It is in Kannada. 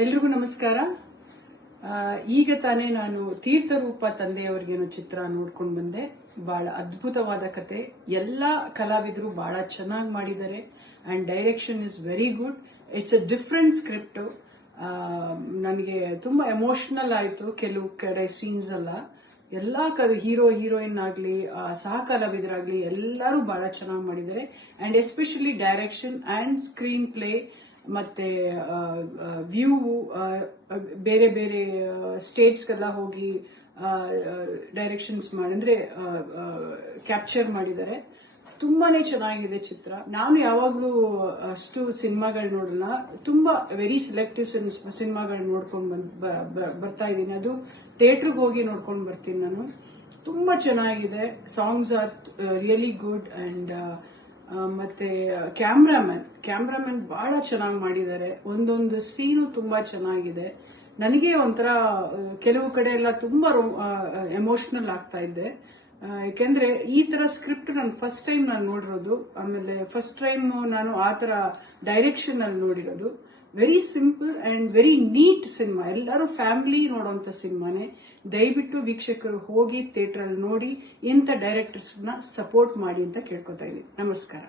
ಎಲ್ರಿಗೂ ನಮಸ್ಕಾರ. ಈಗ ತಾನೇ ನಾನು ತೀರ್ಥರೂಪ ತಂದೆಯವರಿಗೇನೋ ಚಿತ್ರ ನೋಡ್ಕೊಂಡು ಬಂದೆ. ಬಹಳ ಅದ್ಭುತವಾದ ಕತೆ. ಎಲ್ಲಾ ಕಲಾವಿದರು ಬಹಳ ಚೆನ್ನಾಗಿ ಮಾಡಿದ್ದಾರೆ and direction is very good. It's a different script. ನನಗೆ ತುಂಬಾ ಎಮೋಷನಲ್ ಆಯ್ತು ಕೆಲವು ಕಡೆ ಸೀನ್ಸ್ ಎಲ್ಲ. ಎಲ್ಲಾ ಹೀರೋ ಹೀರೋಯಿನ್ ಆಗ್ಲಿ ಸಹ ಕಲಾವಿದರಾಗ್ಲಿ ಎಲ್ಲರೂ ಬಹಳ ಚೆನ್ನಾಗಿ ಮಾಡಿದ್ದಾರೆ and especially direction and screen play ಮತ್ತೆ ವ್ಯೂ ಬೇರೆ ಬೇರೆ ಸ್ಟೇಟ್ಸ್ಗೆಲ್ಲ ಹೋಗಿ ಡೈರೆಕ್ಷನ್ಸ್ ಅಂದ್ರೆ ಕ್ಯಾಪ್ಚರ್ ಮಾಡಿದ್ದಾರೆ. ತುಂಬಾನೇ ಚೆನ್ನಾಗಿದೆ ಚಿತ್ರ. ನಾನು ಯಾವಾಗ್ಲೂ ಅಷ್ಟು ಸಿನಿಮಾಗಳು ನೋಡಲ್ಲ, ತುಂಬಾ ವೆರಿ ಸೆಲೆಕ್ಟಿವ್ ಸಿನಿಮಾಗಳು ನೋಡ್ಕೊಂಡು ಬರ್ತಾ ಇದ್ದೀನಿ. ಅದು ಥಿಯೇಟರ್ಗೆ ಹೋಗಿ ನೋಡ್ಕೊಂಡು ಬರ್ತೀನಿ ನಾನು. ತುಂಬಾ ಚೆನ್ನಾಗಿದೆ. Songs are really good and ಮತ್ತೆ ಕ್ಯಾಮ್ರಾಮನ್ ಬಹಳ ಚೆನ್ನಾಗಿ ಮಾಡಿದ್ದಾರೆ. ಒಂದೊಂದು ಸೀನು ತುಂಬಾ ಚೆನ್ನಾಗಿದೆ. ನನಗೆ ಒಂಥರ ಕೆಲವು ಕಡೆ ಎಲ್ಲ ತುಂಬಾ ಎಮೋಷನಲ್ ಆಗ್ತಾ ಇದ್ದೆ. ಯಾಕೆಂದ್ರೆ ಈ ತರ ಸ್ಕ್ರಿಪ್ಟ್ ನಾನು ಫಸ್ಟ್ ಟೈಮ್ ನೋಡಿರೋದು. ಆಮೇಲೆ ಫಸ್ಟ್ ಟೈಮ್ ನಾನು ಆ ತರ ಡೈರೆಕ್ಷನ್ ಅಲ್ಲಿ ನೋಡಿರೋದು. Very simple and very neat cinema. ಎಲ್ಲರೂ ಫ್ಯಾಮಿಲಿ ನೋಡುವಂತ ಸಿನಿಮಾನೇ. ದಯವಿಟ್ಟು ವೀಕ್ಷಕರು ಹೋಗಿ ಥಿಯೇಟರ್ ಅಲ್ಲಿ ನೋಡಿ ಇಂಥ ಡೈರೆಕ್ಟರ್ಸ್ ನ ಸಪೋರ್ಟ್ ಮಾಡಿ ಅಂತ ಕೇಳ್ಕೊತಾ ಇದ್ದೀನಿ. ನಮಸ್ಕಾರ.